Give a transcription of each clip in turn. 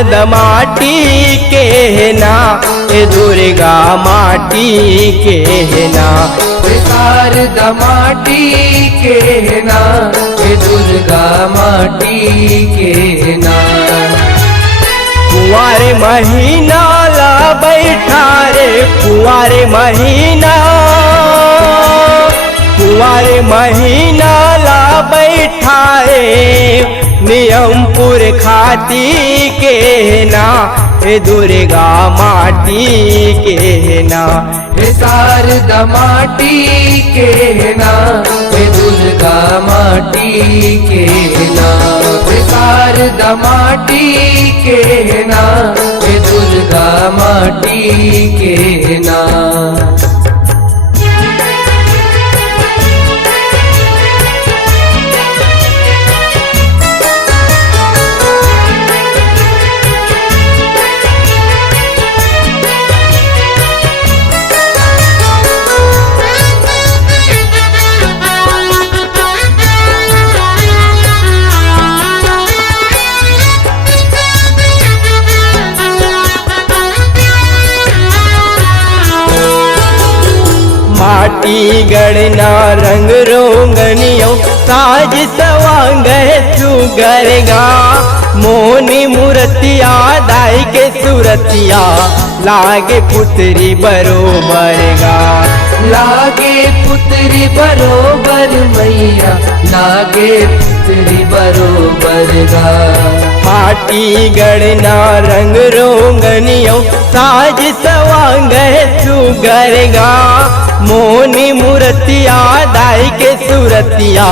माटी के ना ए दुर्गा माटी के ना, शारदा माटी के ना, ए दुर्गा माटी के ना। कुंवार महीना ला बैठा रे कुंवार महीना, कुंवार महीना ला बैठा रे नियमपुर खाती के ना ए दुर्गा माटी के ना, शारदा माटी के ना, ए दुर्गा माटी के ना। शारदा माटी के ना, ए दुर्गा माटी के ना। माटी गणना रंग रोगनियों साज सवांग सुगरगा, मोनी मूर्तिया दाई के सूरतिया लागे पुत्री बरोबर गा, लागे पुत्री बरोबर मैया, लागे पुत्री बरोबर गा। माटी गणना रंग रोगनियों साज सवांग सुगरगा, मोनी मूर्तिया दाई के सूरतिया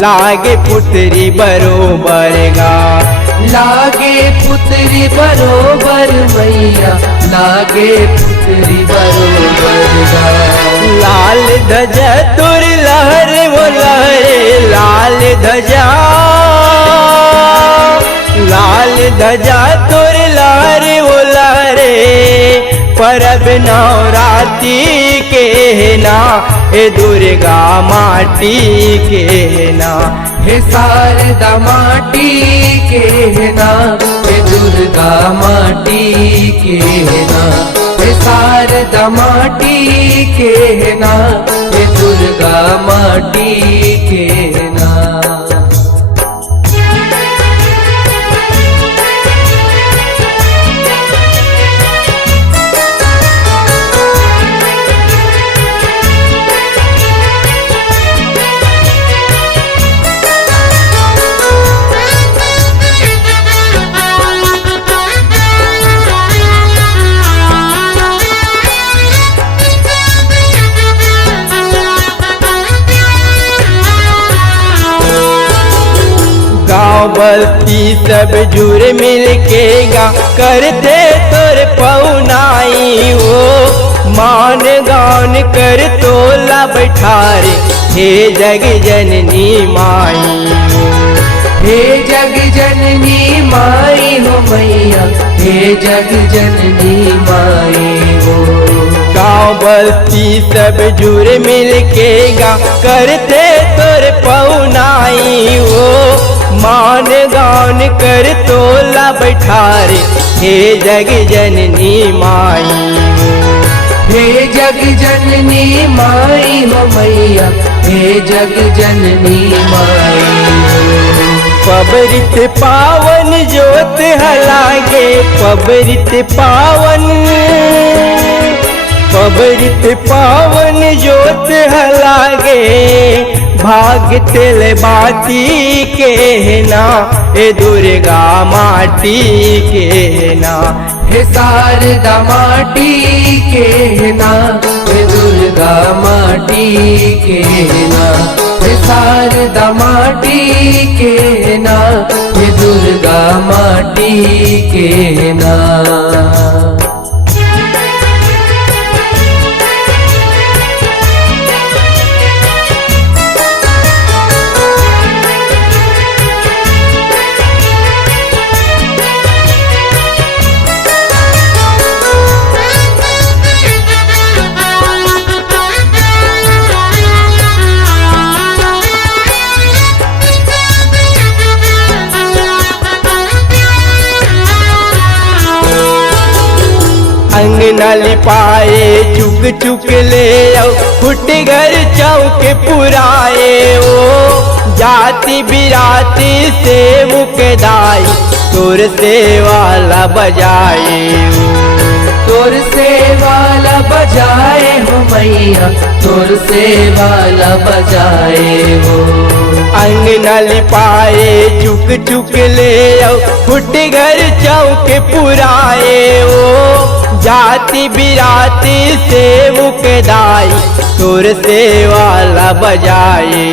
लागे पुत्री बरोबर गा, लागे पुत्री बरोबर मैया, लागे पुत्री बरोबर गा। लाल ध्वजा तुर लहर वो लहरे लाल ध्वजा, लाल ध्वजा तुर लहर वो लहरे परब नवराती के ना ए दुर्गा माटी के ना, हे शारदा माटी के ना, हे दुर्गा माटी के ना। हे शारदा माटी के ना, हे दुर्गा माटी के ना। गाँव बस्ती सब जुड़ मिल के गा करते तोर पौनाई हो, मान गान कर तोला बैठारे हे जग जननी माई हो, हे जग जननी माई हो मैया, हे जग जननी माई हो। गाँव बस्ती सब जुड़ मिल के गा करते तोर पौनाई हो, मान गान कर तोला बैठारे हे जग जननी माई हो, हे जग जननी माई हो मैया, हे जग जननी माई हो। पबरित पावन जोत हलागे पबरित पावन, पबरित पावन जोत हलागे भाग तेल बाती के ना ए दुर्गा माटी के ना, हे शारदा माटी के ना, हे दुर्गा माटी के ना। हे शारदा माटी के ना, हे दुर्गा माटी के ना। अंगना लिपाए चुक चुक ले आओ फुट घर चौक पुराए ओ जाति बिराती से मुकदाई तोर से वाला बजाए तोर से वाला बजाए हो मैया तोर से वाला बजाए हो अंगना लिपाए चुक चुक ले आओ फुट घर चौक पुराए ओ जाति बिराती से मुकदाई तोर से वाला बजाए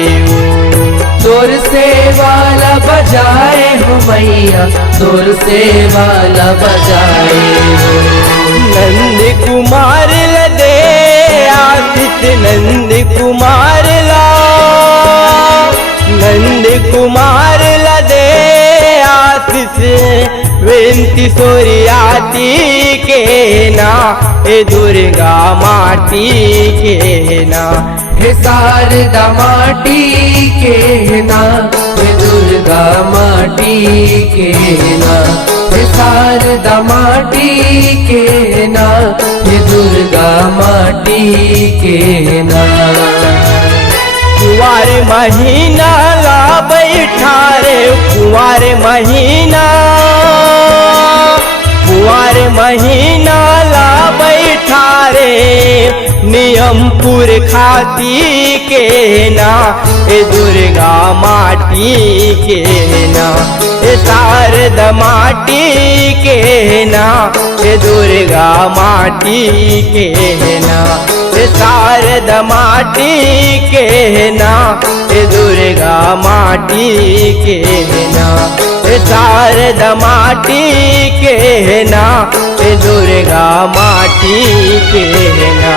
तोर से वाला बजाए हो मैया तोर से वाला बजाए हो नंद कुमार लदे आशिष नंद कुमार ला नंद कुमार लदे आशिष विनती सोरियाती के ना हे दुर्गा माटी के ना हे शारदा माटी के ना हे दुर्गा माटी के ना हे शारदा माटी के ना हे दुर्गा माटी के ना कुंवार महीना ला बैठा रे कुंवार महीना कुंवार महीना ला बैठा रे नियमपुर खाती के ना ए दुर्गा माटी के ना ए शारदा माटी के ना ए दुर्गा माटी के ना ए शारदा माटी के ना ए दुर्गा माटी के ना ए शारदा माटी के ना ए दुर्गा माटी के ना।